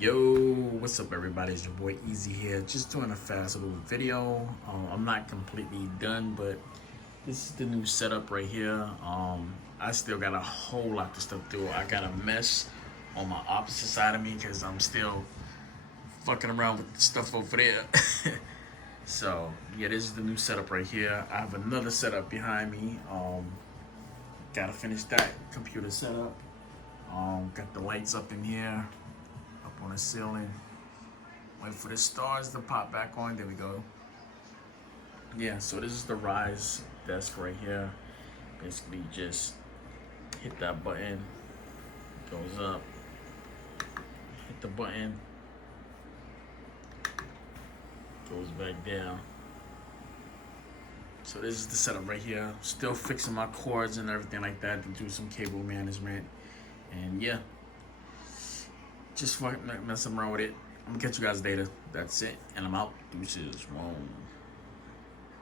Yo, what's up everybody? It's your boy Easy here. Just doing a fast little video. I'm not completely done, but this is the new setup right here. I still got a whole lot of stuff to do. I got a mess on my opposite side of me because I'm still fucking around with the stuff over there. So yeah, this is the new setup right here. I have another setup behind me. Gotta finish that computer setup. Got the lights up in here, up on the ceiling. Wait for the stars to pop back on. There we go. Yeah, so this is the rise desk right here. Basically, just hit that button, goes up. Hit the button, goes back down. So this is the setup right here. Still fixing my cords and everything like that to do some cable management. And yeah, just fucking messing around with it. I'm gonna catch you guys later. That's it, and I'm out. Deuces. Whoa.